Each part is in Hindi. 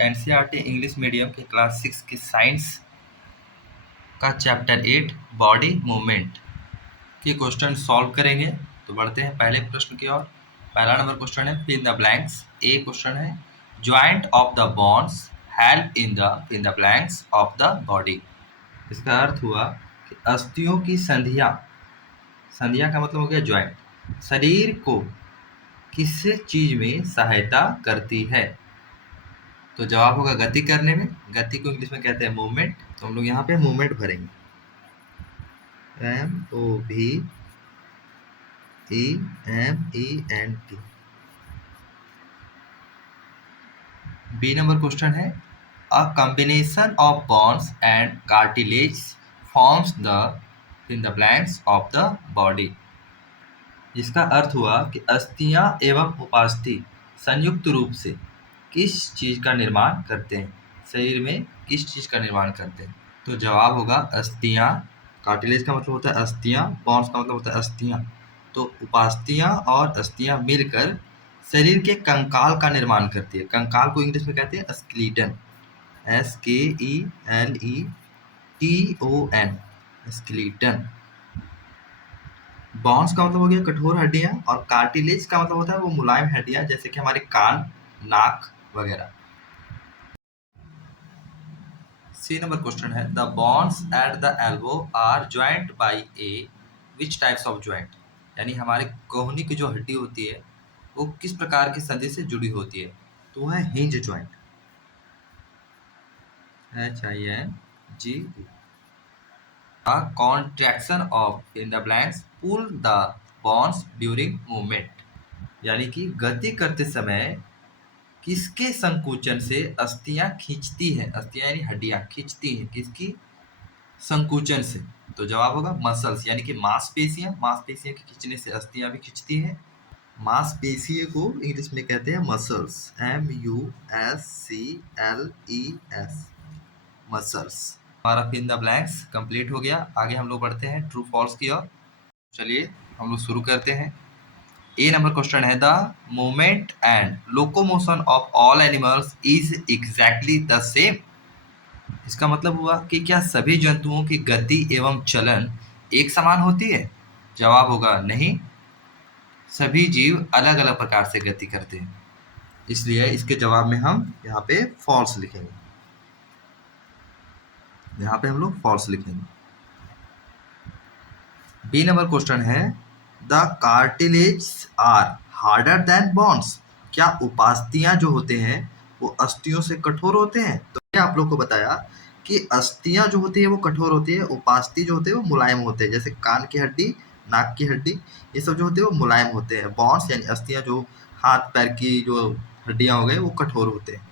एनसीईआरटी इंग्लिश मीडियम के क्लास 6 के साइंस का चैप्टर 8 बॉडी मूवमेंट के क्वेश्चन सॉल्व करेंगे। तो बढ़ते हैं पहले प्रश्न की ओर। पहला नंबर क्वेश्चन है fill the blanks. A question है joint of the bones help in the blanks of the body. इसका अर्थ हुआ कि अस्थियों की संधियां का मतलब हो गया ज्वाइंट, शरीर को किस चीज में सहायता करती है। तो जवाब होगा गति करने में। गति को इंग्लिश में कहते हैं मूवमेंट। तो हम लोग यहाँ पे मूवमेंट भरेंगे, MOVEMENT। बी नंबर क्वेश्चन है a combination of bones and cartilage forms in the blanks of the body. इसका अर्थ हुआ कि अस्थियां एवं उपास्थि संयुक्त रूप से किस चीज का निर्माण करते हैं, शरीर में किस चीज का निर्माण करते हैं। तो जवाब होगा अस्थियां। कार्टिलेज का मतलब होता है अस्थियां, बोन्स का मतलब होता है अस्थियां। तो उपास्थियां और अस्थियां मिलकर शरीर के कंकाल का निर्माण करती है। कंकाल को इंग्लिश में कहते हैं स्केलेटन, SKELETON, स्केलेटन। बोन्स का मतलब हो गया कठोर हड्डियां और कार्टिलेज का मतलब होता है वो मुलायम हड्डियां, जैसे कि हमारे कान, नाक वगैरह। सी नंबर क्वेश्चन है the bones at the elbow are joint by a which types of joint. यानी हमारे कोहनी की जो हड्डी होती है वो किस प्रकार की संधि से जुड़ी होती है। तो वह है hinge joint, HING। A contraction of in the blanks pull the bones during movement। यानी कि गति करते समय किसके संकुचन से अस्थियां खींचती हैं। अस्थियां यानी हड्डियां खींचती हैं, किसकी संकुचन से। तो जवाब होगा मसल्स, यानी कि मांसपेशियां के खींचने से अस्थियां भी खींचती हैं। मांसपेशियों को इंग्लिश में कहते हैं मसल्स, MUSCLES, मसल्स। हमारा फिल द ब्लैंक्स कंप्लीट हो गया। आगे हम लोग बढ़ते हैं ट्रू फॉल्स की ओर। चलिए हम लोग शुरू करते हैं। ए नंबर क्वेश्चन है the movement and locomotion of all animals is exactly the same. इसका मतलब हुआ कि क्या सभी जंतुओं की गति एवं चलन एक समान होती है। जवाब होगा नहीं, सभी जीव अलग अलग प्रकार से गति करते हैं। इसलिए इसके जवाब में हम यहाँ पे फॉल्स लिखेंगे। यहाँ पे हम लोग फॉल्स लिखेंगे। बी नंबर क्वेश्चन है the cartilage are harder than bones. क्या उपास्थियां जो होते हैं वो अस्थियों से कठोर होते हैं। तो मैंने आप लोग को बताया कि अस्थियां जो होती है वो कठोर होती है, उपास्थि जो होते हैं वो मुलायम होते हैं। जैसे कान की हड्डी, नाक की हड्डी, ये सब जो होते हैं वो मुलायम होते हैं। बोन्स यानी अस्थियां जो हाथ पैर की जो हड्डियां हो गई वो कठोर होते हैं।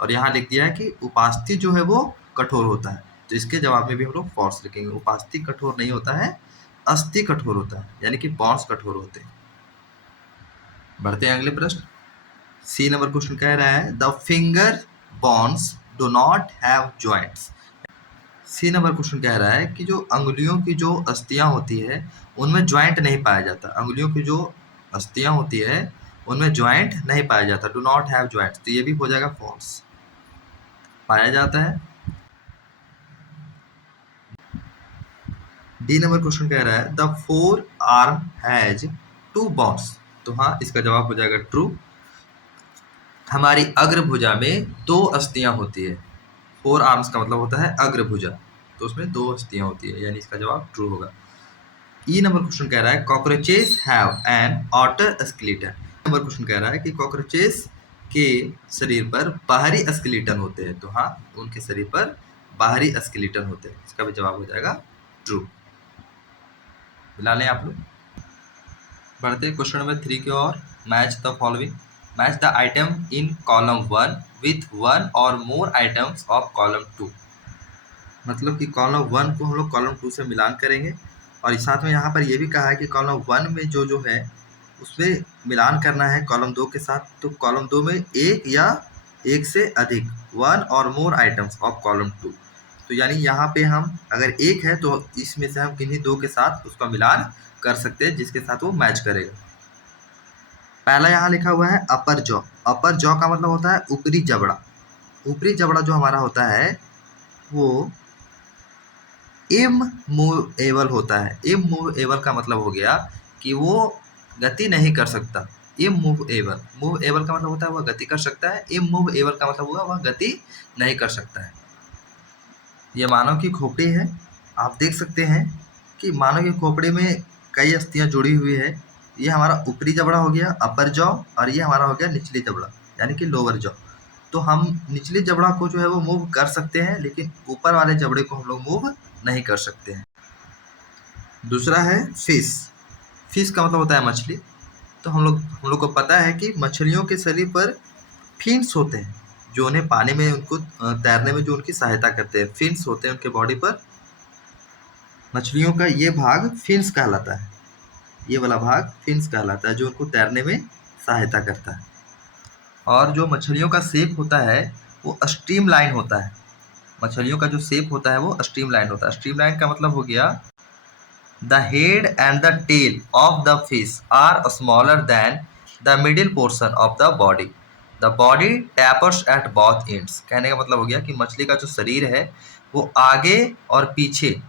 और यहाँ लिख दिया है कि उपास्थि जो है वो कठोर होता है। तो इसके जवाब में भी हम लोग फॉल्स लिखेंगे। उपास्थि कठोर नहीं होता है, अस्थि कठोर होता है, यानी कि बोन्स कठोर होते हैं। बढ़ते हैं अगले प्रश्न। सी नंबर क्वेश्चन कह रहा है the finger bones do not have joints. C number question कह रहा है कि जो अंगुलियों की जो अस्थियां होती है उनमें ज्वाइंट नहीं पाया जाता। अंगुलियों की जो अस्थियां होती है उनमें ज्वाइंट नहीं पाया जाता, डू नॉट हैव जॉइंट्स। तो ये भी हो जाएगा फॉल्स, पाया जाता है। डी नंबर क्वेश्चन कह रहा है the four arm has 2 bones. तो हाँ, इसका जवाब हो जाएगा ट्रू। हमारी अग्रभुजा में 2 अस्थियां होती है। 4 आर्म्स का मतलब होता है अग्रभुजा, तो उसमें 2 अस्थियां होती है, यानी इसका जवाब ट्रू होगा। ई नंबर क्वेश्चन कह रहा है cockroaches have an outer skeleton. Number question कह रहा है कि कॉकरोचेस के शरीर पर बाहरी स्केलेटन होते हैं। तो हाँ, उनके शरीर पर बाहरी स्केलेटन होते हैं। इसका भी जवाब हो जाएगा ट्रू। मिला लें आप लोग। बढ़ते हैं क्वेश्चन नंबर 3 की ओर। Match the following. Match the item in column 1 with 1 और मोर आइटम्स ऑफ कॉलम 2। मतलब कि कॉलम 1 को हम लोग कॉलम 2 से मिलान करेंगे। और साथ में यहाँ पर यह भी कहा है कि कॉलम 1 में जो है उसमें मिलान करना है कॉलम 2 के साथ। तो कॉलम 2 में एक या एक से अधिक 1 और मोर आइटम्स ऑफ कॉलम 2। तो यानी यहाँ पे हम अगर एक है तो इसमें से हम किन्हीं 2 के साथ उसका मिलान कर सकते हैं जिसके साथ वो मैच करेगा। पहला यहाँ लिखा हुआ है अपर जॉ। अपर जॉ का मतलब होता है ऊपरी जबड़ा। ऊपरी जबड़ा जो हमारा होता है वो इमूवेबल होता है। इमूवेबल का मतलब हो गया कि वो गति नहीं कर सकता। इमूवेबल, मूवेबल का मतलब होता है वह गति कर सकता है, इमूवेबल का मतलब हुआ वह गति नहीं कर सकता है। ये मानव की खोपड़ी है। आप देख सकते हैं कि मानव की खोपड़ी में कई अस्थियां जुड़ी हुई है। ये हमारा ऊपरी जबड़ा हो गया, अपर जॉ, और ये हमारा हो गया निचली जबड़ा यानी कि लोअर जॉ। तो हम निचली जबड़ा को जो है वो मूव कर सकते हैं, लेकिन ऊपर वाले जबड़े को हम लोग मूव नहीं कर सकते हैं। दूसरा है फिश। फिश का मतलब होता है मछली। तो हम लोग को पता है कि मछलियों के शरीर पर फिन्स होते हैं, जो उन्हें पानी में उनको तैरने में जो उनकी सहायता करते हैं। फिन्स होते हैं उनके बॉडी पर। मछलियों का ये भाग फिन्स कहलाता है। ये वाला भाग फिन्स कहलाता है, जो उनको तैरने में सहायता करता है। और जो मछलियों का शेप होता है वो स्ट्रीम लाइन होता है। मछलियों का जो शेप होता है वो स्ट्रीम लाइन होता है। स्ट्रीम लाइन का मतलब हो गया the head and the tail of the fish are smaller than the middle portion of the body. The body tapers at both ends. कहने का मतलब हो गया कि मछली का जो शरीर है वो आगे और पीछे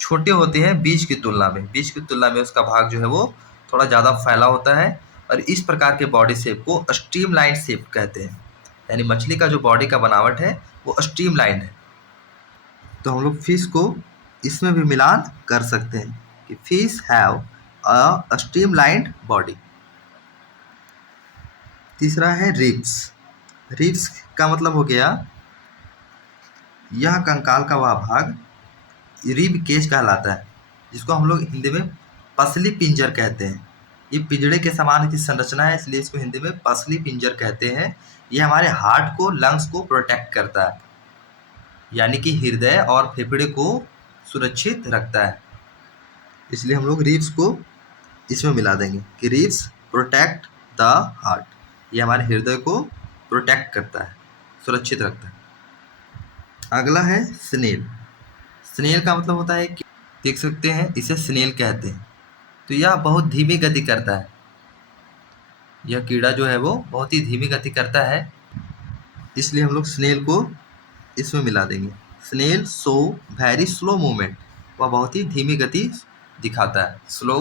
छोटे होते हैं बीच की तुलना में। बीच की तुलना में उसका भाग जो है वो थोड़ा ज़्यादा फैला होता है, और इस प्रकार के बॉडी शेप को स्ट्रीमलाइन शेप कहते हैं। यानी मछली का जो बॉडी का बनावट है वो स्ट्रीमलाइन है। तो हम लोग फिश को इसमें भी मिलान कर सकते हैं कि fish have a streamlined body. तीसरा है रिब्स। रिब्स का मतलब हो गया यह कंकाल का वह भाग रिब केज कहलाता है, जिसको हम लोग हिंदी में पसली पिंजर कहते हैं। ये पिंजड़े के समान की संरचना है, इसलिए इसको हिंदी में पसली पिंजर कहते हैं। ये हमारे हार्ट को, लंग्स को प्रोटेक्ट करता है, यानी कि हृदय और फेफड़े को सुरक्षित रखता है। इसलिए हम लोग रिब्स को इसमें मिला देंगे कि रिब्स प्रोटेक्ट द हार्ट। ये हमारे हृदय को प्रोटेक्ट करता है, सुरक्षित रखता है। अगला है स्नेल। स्नेल का मतलब होता है कि देख सकते हैं इसे स्नेल कहते हैं। तो यह बहुत धीमी गति करता है। यह कीड़ा जो है वो बहुत ही धीमी गति करता है, इसलिए हम लोग स्नेल को इसमें मिला देंगे। Snail show very slow movement. वह बहुत ही धीमी गति दिखाता है, स्लो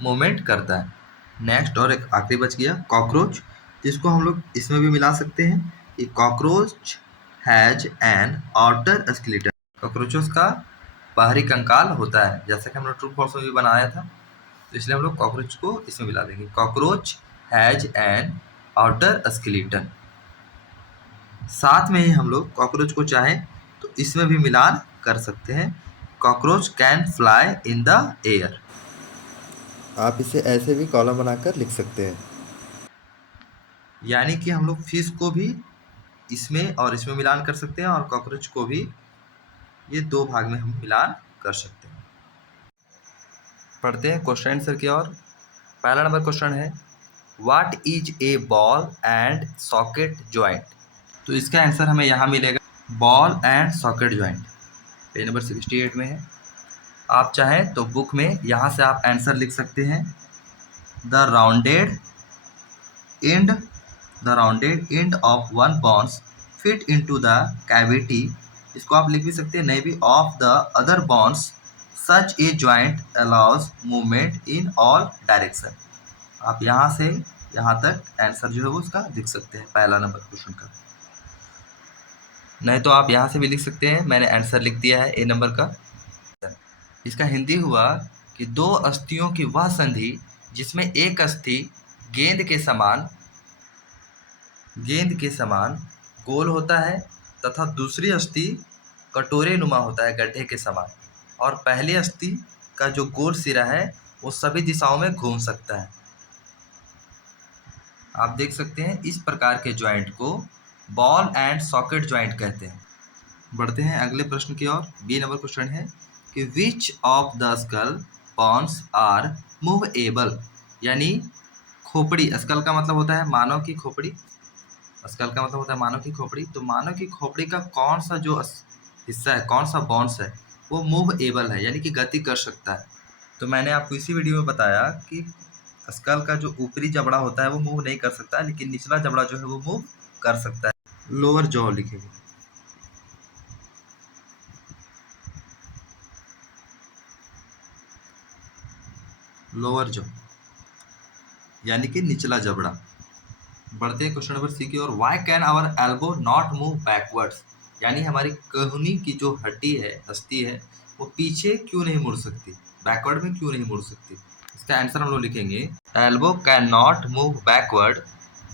मूवमेंट करता है। नेक्स्ट और एक आखिरी बच गया कॉकरोच, जिसको हम लोग इसमें भी मिला सकते हैं कि cockroach has an outer skeleton. कॉकरोचों का बाहरी कंकाल होता है, जैसा कि हम लोग ट्रू फॉल्स में भी बनाया था। तो इसलिए हम लोग कॉकरोच को इसमें मिला देंगे। Cockroach has an outer skeleton. साथ में ही हम लोग कॉकरोच को चाहें तो इसमें भी मिलान कर सकते हैं। Cockroach can fly in the air. आप इसे ऐसे भी कॉलम बनाकर लिख सकते हैं। यानी कि हम लोग फिश को भी इसमें और इसमें मिलान कर सकते हैं, और कॉकरोच को भी ये दो भाग में हम मिलान कर सकते हैं। पढ़ते हैं क्वेश्चन आंसर की ओर। पहला नंबर क्वेश्चन है what is a ball and socket joint. तो इसका आंसर हमें यहाँ मिलेगा ball and socket joint, page number 68 में है। आप चाहें तो बुक में यहाँ से आप आंसर लिख सकते हैं। The rounded end of one bones fit into the cavity. इसको आप लिख भी सकते हैं, नहीं भी, of the other bones such a joint allows movement in all direction. आप यहाँ से यहाँ तक आंसर जो है वो उसका लिख सकते हैं पहला नंबर क्वेश्चन का। नहीं तो आप यहाँ से भी लिख सकते हैं, मैंने आंसर लिख दिया है ए नंबर का। इसका हिंदी हुआ कि दो अस्थियों की वह संधि जिसमें एक अस्थि गेंद के समान गोल होता है तथा दूसरी अस्थि कटोरे नुमा होता है, गड्ढे के समान। और पहली अस्थि का जो गोल सिरा है वो सभी दिशाओं में घूम सकता है। आप देख सकते हैं इस प्रकार के ज्वाइंट को बॉल एंड सॉकेट ज्वाइंट कहते हैं। बढ़ते हैं अगले प्रश्न की ओर। बी नंबर क्वेश्चन है कि which of the skull bones are movable. यानी खोपड़ी, स्कल का मतलब होता है मानव की खोपड़ी, स्कल का मतलब होता है मानव की खोपड़ी। तो मानव की खोपड़ी का कौन सा जो हिस्सा है, कौन सा बोन्स है वो मूवेबल है, यानी कि गति कर सकता है। तो मैंने आपको इसी वीडियो में बताया कि स्कल का जो ऊपरी जबड़ा होता है वो मूव नहीं कर सकता है, लेकिन निचला जबड़ा जो है वो मूव कर सकता है। लोअर जॉ लिखेंगे। लोअर जॉ यानी कि निचला जबड़ा। बढ़ते हैं क्वेश्चन नंबर सी की ओर। Why can our elbow not move backwards, यानी हमारी कहुनी की जो हड्डी है, अस्ती है, वो पीछे क्यों नहीं मुड़ सकती, बैकवर्ड में क्यों नहीं मुड़ सकती। इसका आंसर हम लोग लिखेंगे elbow can not move backward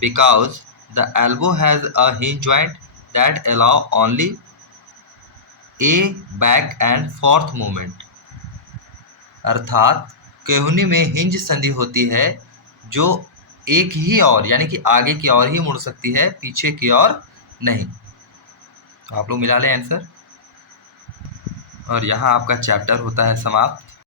because the elbow has a hinge joint that allow only A back and fourth movement. अर्थात कहुनी में हिंज संधि होती है जो एक ही ओर यानी कि आगे की ओर ही मुड़ सकती है, पीछे की ओर नहीं। तो आप लोग मिला लें आंसर और यहाँ आपका चैप्टर होता है समाप्त।